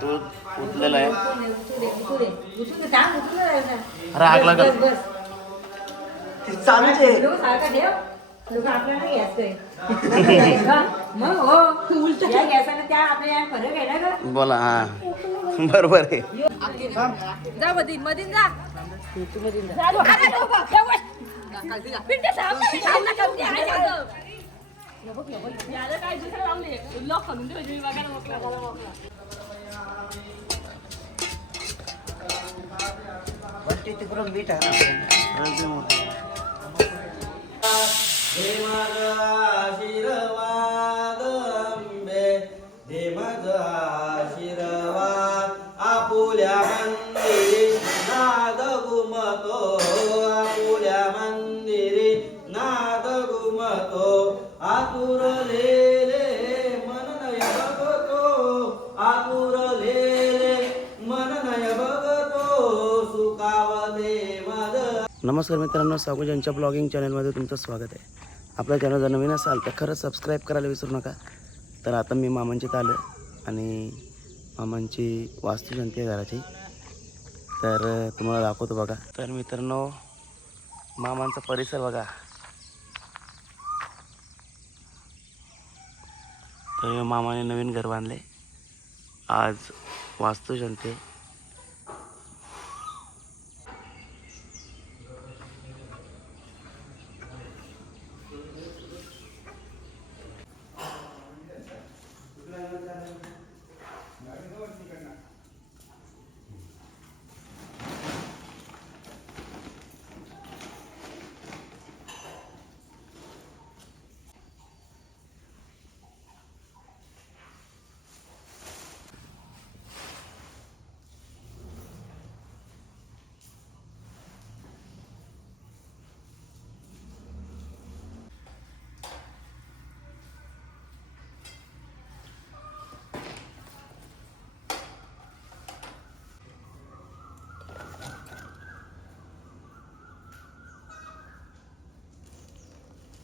दूध उतलेलं आहे. अरे, आग लागल. चालूच आहे. हो बोला हा. बरोबर आहे. जा मधीन जा. लोक, एवढं. नमस्कार मित्रांनो सागोजांच्या ब्लॉगिंग चॅनलमध्ये तुमचं स्वागत आहे. आपल्या चॅनल जर नवीन असाल तर खरंच सबस्क्राईब करायला विसरू नका. तर आता मी मामांचीत आलं आणि मामांची वास्तुशांती आहे घराची. तर तुम्हाला दाखवतो बघा. तर मित्रांनो मामांचा परिसर बघा. तर मामाने नवीन घर बांधले. आज वास्तुशांती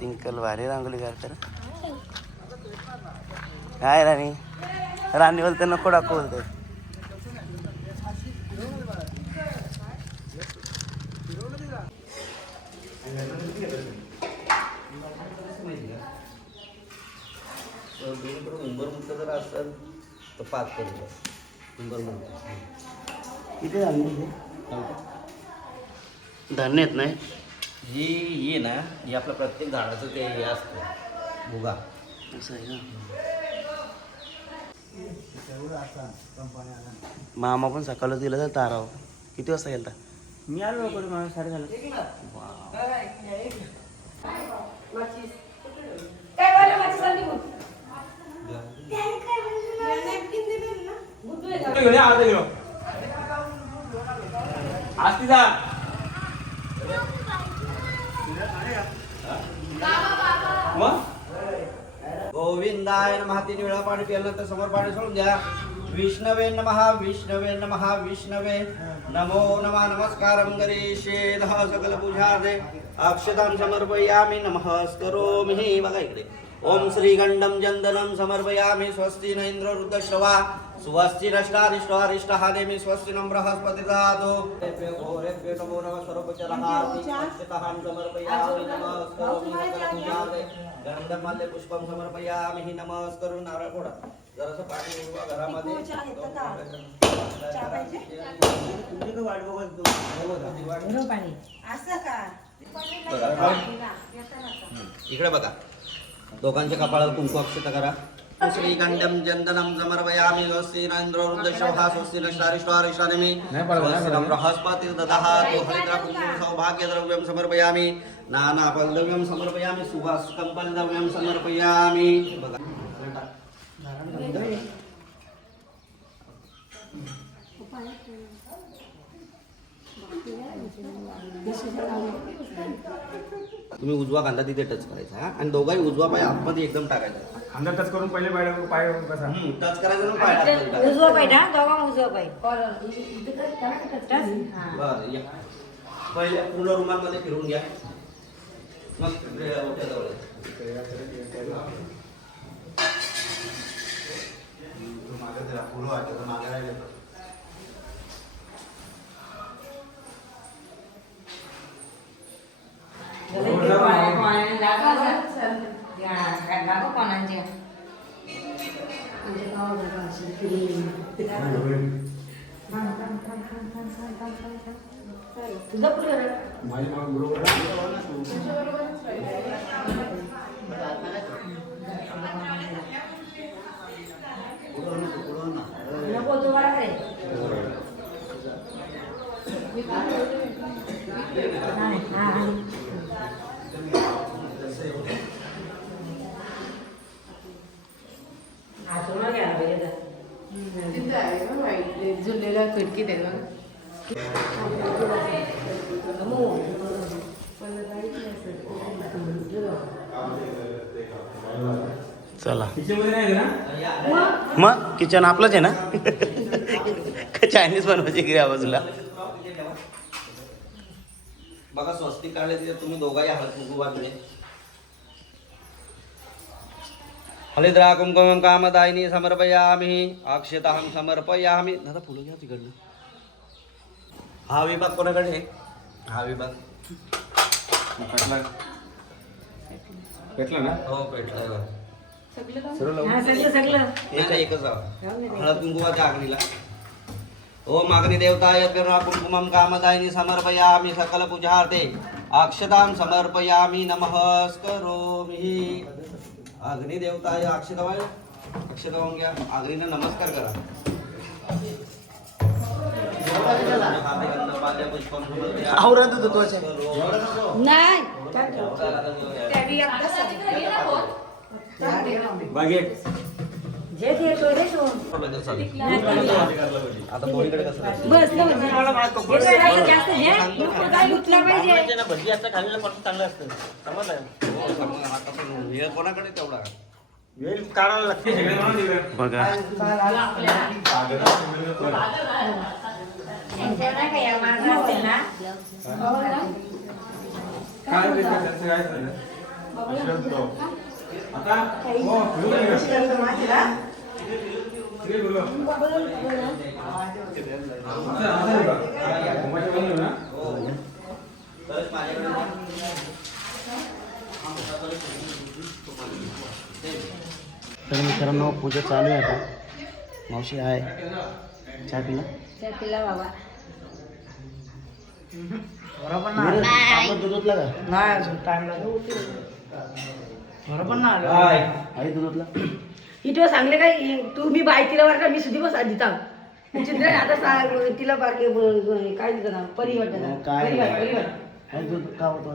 तिंकल भारी रांगोली काढते ना काय राणी? राणी बोलते नको डाकू बोलते उंबर म्हटलं जर असेल तर पाच करू उंबर किती धान्य येत नाही ही? ही ना ही आपलं प्रत्येक झाडाचं ते हे असतं. भुगा. असं आहे का? मामा पण सकाळच दिलं तर ताराव. किती वाजता गेलता? मी आलो लवकर मला साडे झालं माझी चालली मग? गोविंदाय नमः. तीन वेळा पाणी प्यायल्यानंतर समोर पाणी सोडून द्या. विष्णवे नमः विष्णवे नमः विष्णवे. नमो नमः. नमस्कारं गरीषे दह सकल पूजार्थे. अक्षतां समर्पयामि. नमः करोमि बघा इकडे ओम श्रीगंडं चंदनं समर्पयामि. स्वस्ति न इंद्र स्वस्ति नष्टारिष्टारिष्टः देमि स्वस्ति न बृहस्पति दातो नमो नमः समर्पयामि। नमः गंधमाल्य समर्पयामि नमस्करून नारळ फोडा। जरासं पाणी उडवा घरामध्ये। भरून पाणी. इकडे बघा. दोघांच्या कपाळावर कुंकू अक्षता करा. श्रीगंडम चंदनम समर्पयामि स्वस्ति न इंद्रो रुद्रशोभा स्वस्ति न शारिष्टारिष्टानिमि स्वस्ति न बृहस्पति ददः तो हरिद्रा कुंकुम सौभाग्य द्रव्यम समर्पयामि। नाना पल्लव्यम समर्पयामी पल्लव्यम समर्पयामी। बघा तुम्ही उजवा कांदा तिथे टच करायचा हा आणि दोघाही उजवा पाय आतमध्ये एकदम टाकायचा अंदर टच करून पहिले पाय पाय कसा हम्म, टच करायचा पाय टाकायचा. उजवा पाय ना दोघा उजवा पाय हा. बरं या पहिले पूर्ण रुमालमध्ये फिरून घ्या मग तिकडे ओट्या जवळ या. कोणाच्या तुझा पुढे माझी मग बरोबर नको तुम्हाला करे आठवण घ्या पाहिजे आहे बघ चला. किचनमध्ये नाही ना मग किचन आपलंच आहे ना? का चायनीज बनवायची की या बाजूला? बघा स्वस्तिक काढले तिथे तुम्ही दोघाही आहात कुंकुमामध्ये हरिद्रा कुंकुमं कामदायिनी समर्पयामि। अक्षताहं समर्पयामि। दादा फुलं घ्या तिकडनं. हा विभाग कोणाकडे आहे? हा विभाग. पेटला पेटला ना? हो हा एकच जावा. हळद कुंकुमाच्या आग्नीला ओम अग्नि देवताय कुंकुमं कामदायिनी समर्पयामि सकल पूजार्थे। अक्षतां समर्पयामि नमः करोमि अग्नि देवताय अक्षतवाय अक्षतवान घ्या. अग्नीने नमस्कार करा. आवरत होतो त्वचा नाही. बागेत जे तो? बस हे नको काय लुटलं पाहिजे आता पण वेळ कोणाकडे तेवढा वेळ काढायला लागते सगळे म्हणून दिलं. बघा त्यांच्या नाही का या माझं असेल ना काय. आता तर मित्रांनो पूजा चालू आहे आता. मावशी आहे. चहा पिला? तिला बाबा. आपलं दूध उतला का? काय आई दूध उतला इथं सांगले काय तू मी बाय तिला वाटलं मी सुधी बस आधी थांब. चित्र आता सांग तिला बारके काय तिचं नाव परिवार त्याचं. काय आई दूध का होतो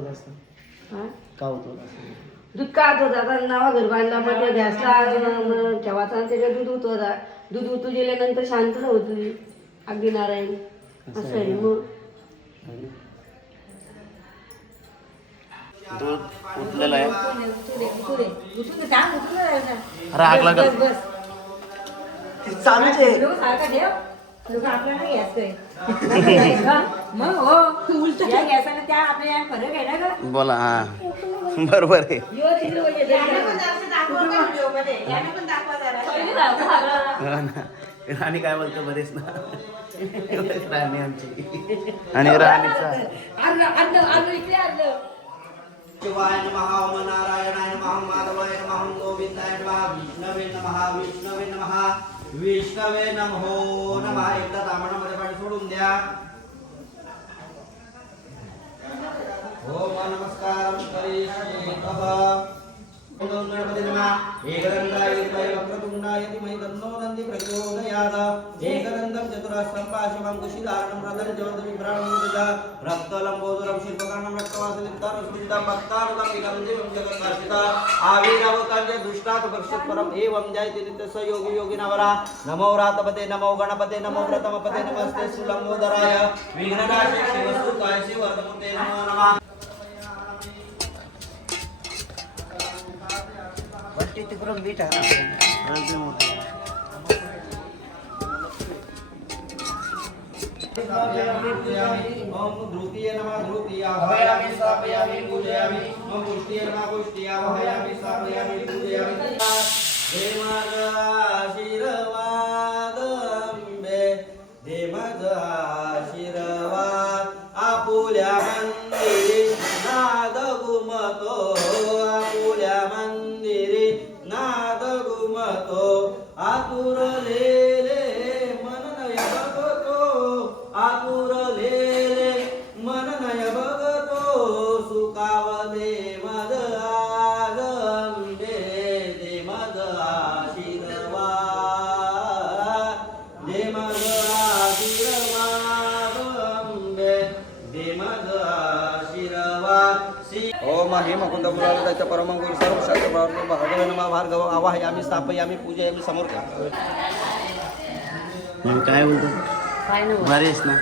हा? का होतो जास्त दूध का होतं आता नावा घर बांधला मग गॅसला मग ठेवायचा आणि त्याच्यात दूध होत होता दूध उतू गेल्यानंतर शांत होती अगदी नारायण. असं आहे मग. दूध उतलेलं आहे. अरे आग लागल. चालूच आहे. हो बोला हा. बरोबर आहे. हो. ना. राणी काय बोलतो बरेच ना. राणी आमची. आणि राणीचा. शिवाय नमः ओम नारायणाय नमः माधवाय नमः गोविंदाय नमः। विष्णवे नमः विष्णवे नमः। विष्णवे नमो नमः। एकदा तांबडामध्ये पाणी सोडून द्या. ओम नमस्कार करिष्ये तव गणपती नमः। एकदंताय वक्रतुंड वक्रतुण्डाय धीमहि तन्नो दन्ति प्रचोदयात्। एकदन्तं चतुरस्रं पाशवं कुशिधारणं रदं विभ्राणं रक्तलम्बोदरं शिल्पकर्णं भक्तानुगं आविर्भवतां एवं जयति नित्यस्य योगी योगिनवरा नमो रातपते नमो गणपते नमो प्रथमपते नमस्ते सुलम्बोदराय। विघ्ननाशे शिवसुताय शिवर्धमुते नमो नमः। वरती तिकडून बी टाका ना ध्रुतीय स्थापयामि पूजयामि मम पुष्टिय नमः पुष्टिय स्थापयामि पूजयामि हे माझा हे आपुल्या मंदिरी. परमगुरु सर्व शास्त्र भार्गव नमः भार्गव आवाहयामि स्थापयामि पूजयामि समोर घ्या मग काय बोलतो? काय नाही. भारी आहेस ना?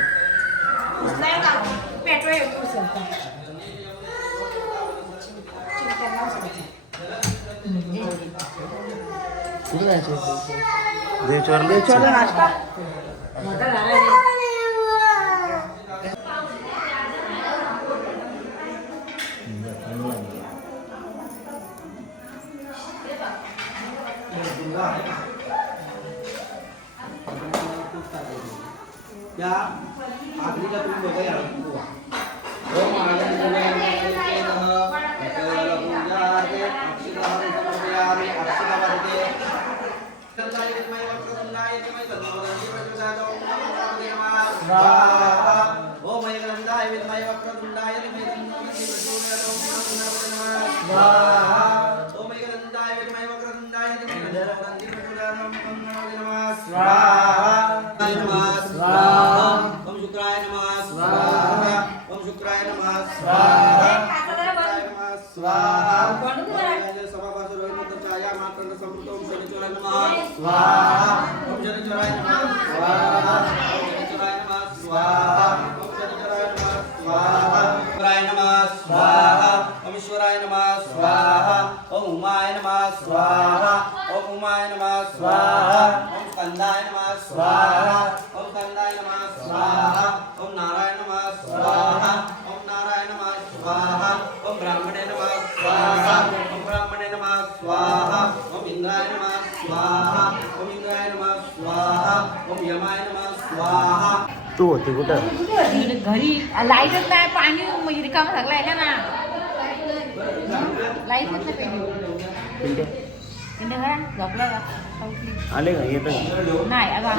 देवचरला? देवचरला नाश्ता मोठा झाला नाही. त्या आखरीला तुम्ही बघा या बुवा. ओम आनंदमय स्वाहा स्वाहा मात्र स्वाहा स्वाहा स्वाहा स्वाहा स्वाहा ओम उमाय नमः स्वाहा ओम उमाय नमः स्वाहा ओम स्कंदाय नमः स्वाहा ओम स्कंदाय नमः स्वाहा ओम नारायण नमः स्वाहा ओम नारायण नमः स्वाहा ओम ब्राह्मणे नमः स्वाहा ओम ब्राह्मणे नमः स्वाहा ओम इंद्राय नमः स्वाहा ओम इंद्राय नमः स्वाहा ओम यमाय नमः स्वाहा तू होती कुठं घरी लाईटच नाही पाणी म्हणजे रिकामं सगळं आहे ना लाइट नाही आले का येतं का? नाही अगं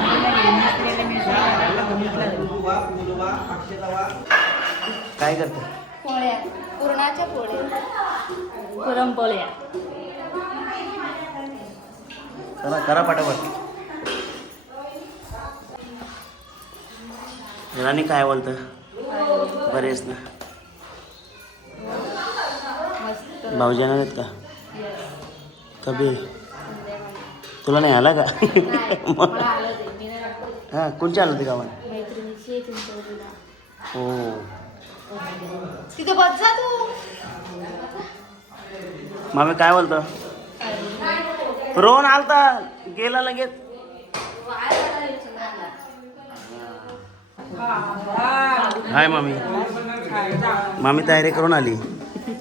काय करते पोळ्या पुरणाच्या पोळ्या पुरणपोळ्या चला करा पटापट राणी काय बोलतं बरेच ना भाऊजी आहेत का कभी तुला नाही आला का? मला. हां कोणच्या आलं ते चिंचवलीला. हो. तिथे बस जा तू. मामी काय बोलतो? रोहन आलता. गेला लगेच. हाय मामी. मामी तयारी करून आली.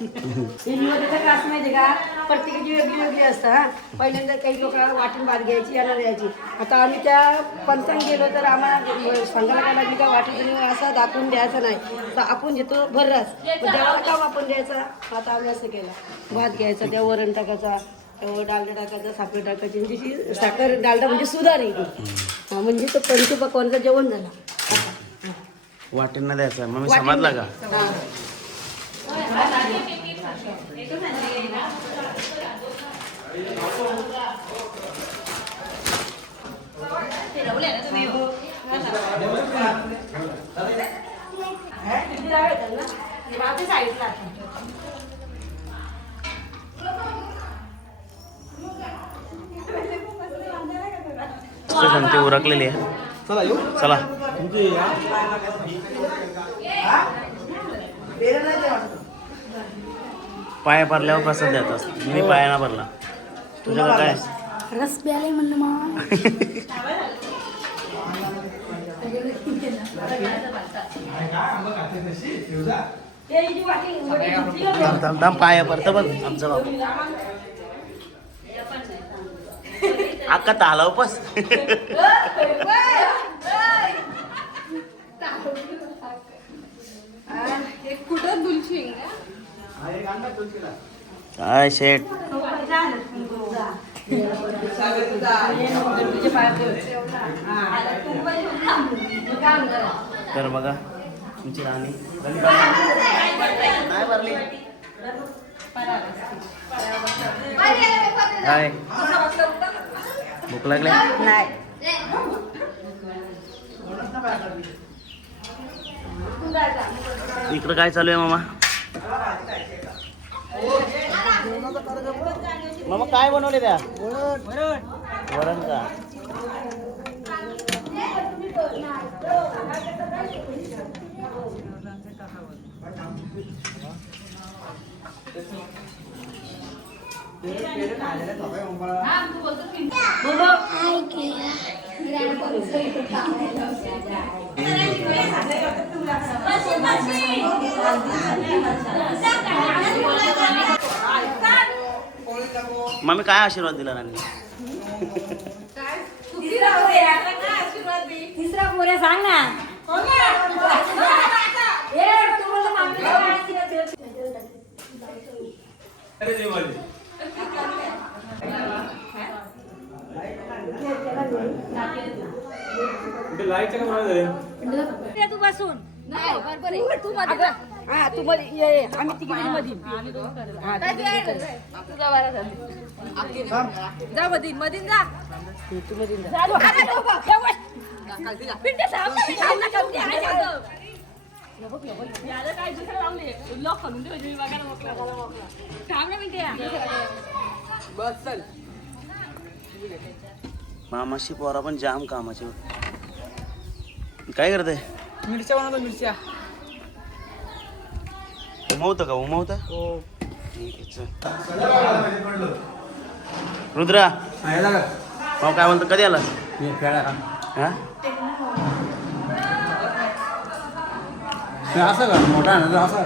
हे निवडीचा क्लास माहिती का प्रत्येकाची वेगळी वेगळी असतं हा. पहिल्यांदा काही लोक वाटून भात घ्यायची याला द्यायची आता आम्ही त्या पंचांग गेलो तर आम्हाला सांगायला काय लागली का वाटी असा दाखवून द्यायचा नाही. तर आपण घेतो भर्रास मग देवाला काम आपण द्यायचा. आता आम्ही असं केलं. भात घ्यायचा त्या वरण टाकायचा डालडा टाकायचा साखर टाकायची. म्हणजे ती साखर डालडा म्हणजे सुधार आहे ती. हा, म्हणजे तो पंचपक्वानचं जेवण झालं. वाटेंना द्यायचं. मम्मी समजला का हा. ठेवले ना तुम्ही हो. किती राव येतात ना? बाकी साईडला आता. वास्तुशांती ते उरकलेली आहे चला येऊ चला पाया भरल्यावर प्रसाद देत असत. मी पाया ना भरला तुझ्याकडे काय? रस प्याले म्हणलं मग. ते जी वाटी वडी घेतली होती. थांब थांब थांब पाया भरतं बघ आमचा बाबू अक्का तालाव पस. कुठं दुलशिंग काय शेट? तर बघा तुमची राणी. भरली? काय? भूक लागली? इकडं काय चालू आहे मामा? मामा काय बनवले त्या? वरण का? मम्मी काय आशीर्वाद दिला राणी तिसरा पोऱ्या सांग ना ए, तुम्हाला तू बसून. तू मध्ये. हा तू मध्ये. आम्ही तिघी मध्ये हा. जा मधीन मधीन जा. तू लॉक करून म्हणजे मामाशी पोरा पण जाम कामाचे. काय करते? मिरच्या बनवतो मिरच्या. उमवतं का? उमवतं? ठीक आहे चल. रुद्रा भाऊ काय म्हणतो कधी आला हा? असं का? मोठा आहे असं?